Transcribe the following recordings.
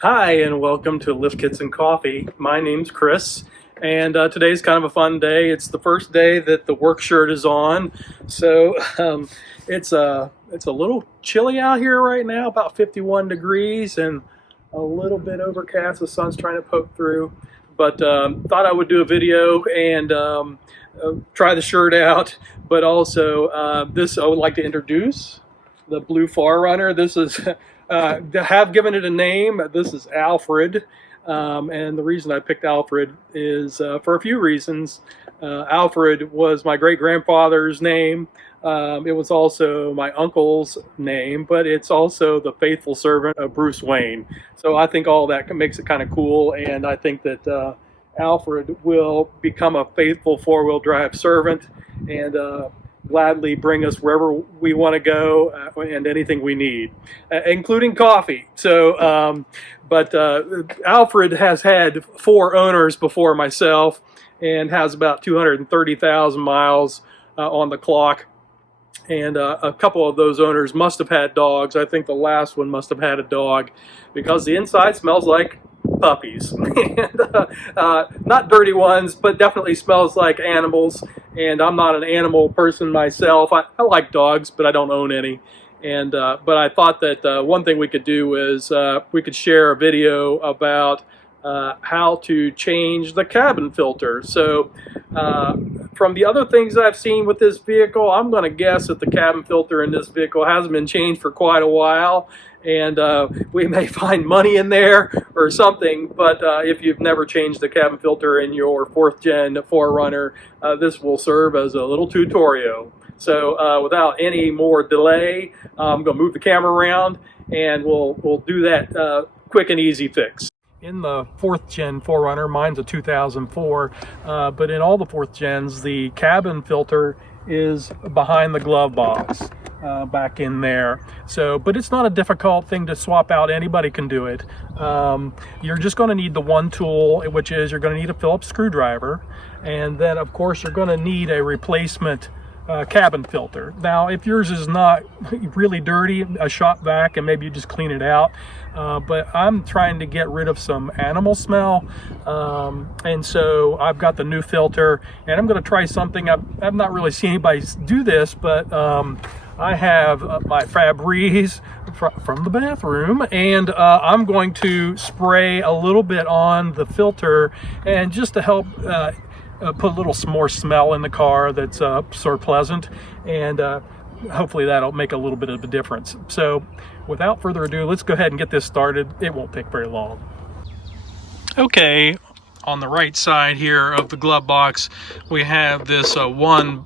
Hi, and welcome to Lift Kits and Coffee. My name's Chris, and today's kind of a fun day. It's the first day that the work shirt is on, so it's a little chilly out here right now, about 51 degrees, and a little bit overcast. The sun's trying to poke through, but thought I would do a video and try the shirt out. But also, I would like to introduce the blue 4Runner. This is have given it a name. This is Alfred, and the reason I picked Alfred is for a few reasons. Alfred was my great-grandfather's name. It was also my uncle's name, but it's also the faithful servant of Bruce Wayne. So I think all that makes it kind of cool, and I think that Alfred will become a faithful four-wheel drive servant and gladly bring us wherever we want to go and anything we need, including coffee. So, Alfred has had 4 owners before myself and has about 230,000 miles on the clock. And a couple of those owners must have had dogs. I think the last one must have had a dog because the inside smells like puppies. And, not dirty ones, but definitely smells like animals. And I'm not an animal person myself. I like dogs, but I don't own any. And but I thought that one thing we could do is we could share a video about how to change the cabin filter. So from the other things I've seen with this vehicle, I'm going to guess that the cabin filter in this vehicle hasn't been changed for quite a while. And we may find money in there or something, but if you've never changed the cabin filter in your 4th gen 4Runner, this will serve as a little tutorial. So without any more delay, I'm going to move the camera around and we'll do that quick and easy fix. In the 4th gen 4Runner, mine's a 2004, but in all the 4th gens, the cabin filter is behind the glove box. Back in there. So, but it's not a difficult thing to swap out. Anybody can do it. You're just going to need the one tool, which is you're going to need a Phillips screwdriver, and then of course you're going to need a replacement cabin filter. Now, if yours is not really dirty, a shop vac, and maybe you just clean it out. But I'm trying to get rid of some animal smell, and so I've got the new filter, and I'm going to try something. I've not really seen anybody do this, but I have my Febreze from the bathroom, and I'm going to spray a little bit on the filter, and just to help put a little more smell in the car that's sort of pleasant, and hopefully that'll make a little bit of a difference. So without further ado, let's go ahead and get this started. It won't take very long. Okay, on the right side here of the glove box, we have this one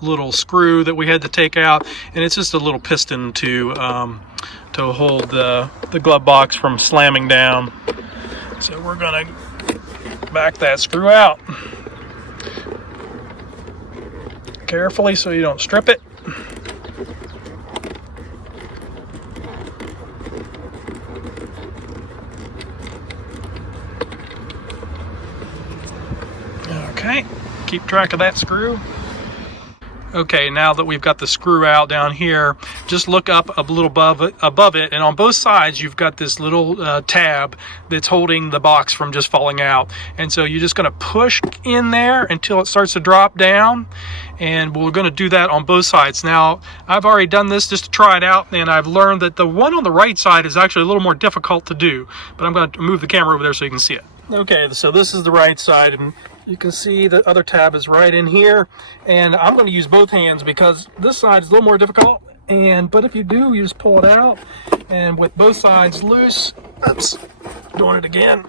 little screw that we had to take out, and it's just a little piston to hold the glove box from slamming down. So we're gonna back that screw out carefully so you don't strip it. Okay, keep track of that screw. Okay, now that we've got the screw out down here, just look up a little above it, and on both sides you've got this little tab that's holding the box from just falling out. And so you're just going to push in there until it starts to drop down, and we're going to do that on both sides. Now, I've already done this just to try it out, and I've learned that the one on the right side is actually a little more difficult to do, but I'm going to move the camera over there so you can see it. Okay, so this is the right side, and you can see the other tab is right in here, and I'm going to use both hands because this side is a little more difficult. But if you do, you just pull it out, and with both sides loose, oops, doing it again.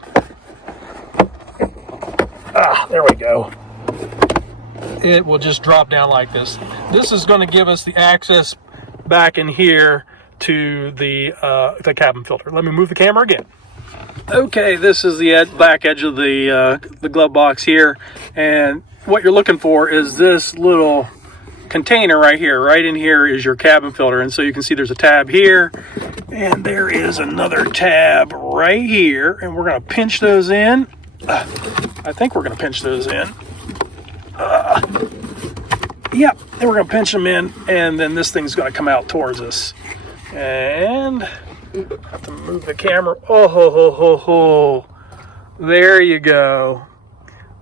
There we go. It will just drop down like this. This is going to give us the access back in here to the cabin filter. Let me move the camera again. Okay, this is the back edge of the glove box here, and what you're looking for is this little container right here. Right in here is your cabin filter, and so you can see there's a tab here, and there is another tab right here, and we're going to pinch those in. I think we're going to pinch those in. Yep, and we're going to pinch them in, and then this thing's going to come out towards us. And Have to move the camera. Oh, ho, ho, ho, ho. There you go.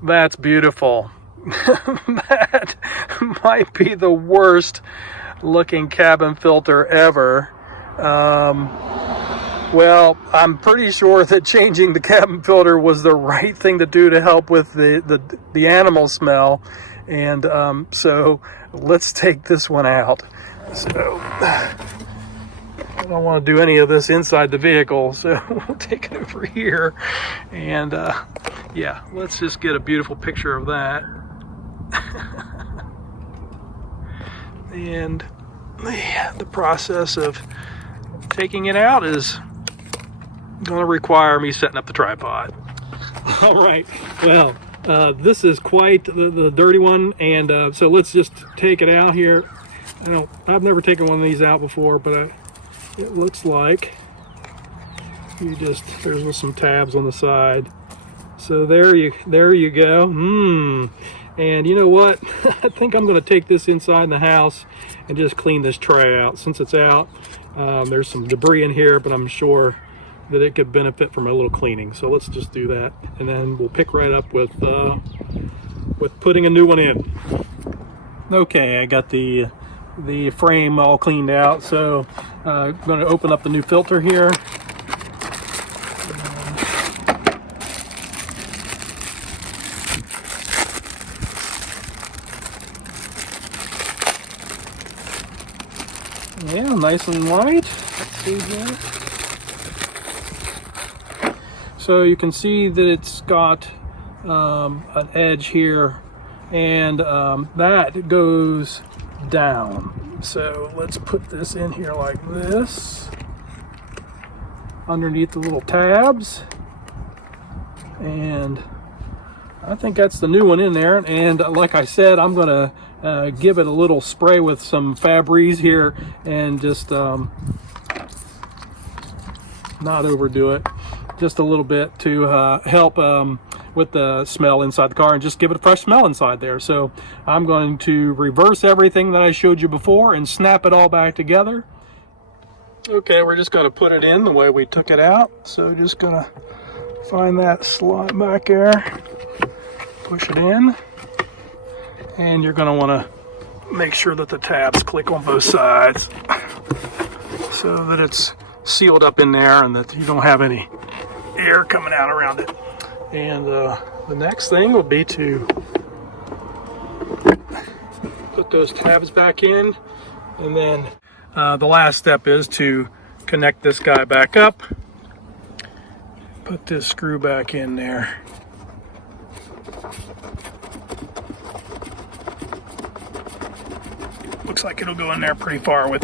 That's beautiful. That might be the worst looking cabin filter ever. Well, I'm pretty sure that changing the cabin filter was the right thing to do to help with the animal smell. And so let's take this one out. So I don't want to do any of this inside the vehicle, so we'll take it over here. And yeah, let's just get a beautiful picture of that. And the process of taking it out is going to require me setting up the tripod. All right, well, this is quite the dirty one, and so let's just take it out here. I've never taken one of these out before, but it looks like there's some tabs on the side. So there you go. And you know what? I think I'm going to take this inside the house and just clean this tray out. Since it's out, there's some debris in here, but I'm sure that it could benefit from a little cleaning. So let's just do that, and then we'll pick right up with putting a new one in. Okay, I got the frame all cleaned out, so I'm going to open up the new filter here. Yeah, nice and white. Let's see here. So you can see that it's got an edge here, and that goes down. So let's put this in here like this, underneath the little tabs, and I think that's the new one in there. And like I said, I'm gonna give it a little spray with some Febreze here, and just not overdo it, just a little bit to help with the smell inside the car, and just give it a fresh smell inside there. So I'm going to reverse everything that I showed you before and snap it all back together. Okay, we're just going to put it in the way we took it out. So just going to find that slot back there, push it in, and you're going to want to make sure that the tabs click on both sides so that it's sealed up in there and that you don't have any air coming out around it. And the next thing will be to put those tabs back in, and then the last step is to connect this guy back up, put this screw back in there. Looks like it'll go in there pretty far with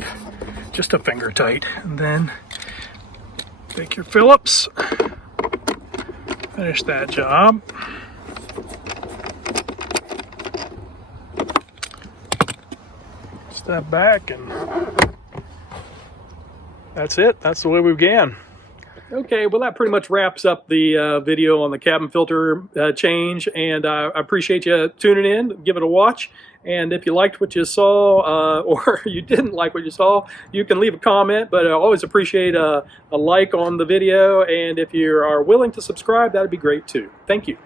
just a finger tight. And then take your Phillips, finish that job. Step back, and that's it. That's the way we began. Okay, well, that pretty much wraps up the video on the cabin filter change, and I appreciate you tuning in. Give it a watch, and if you liked what you saw or you didn't like what you saw, you can leave a comment, but I always appreciate a like on the video, and if you are willing to subscribe, that would be great too. Thank you.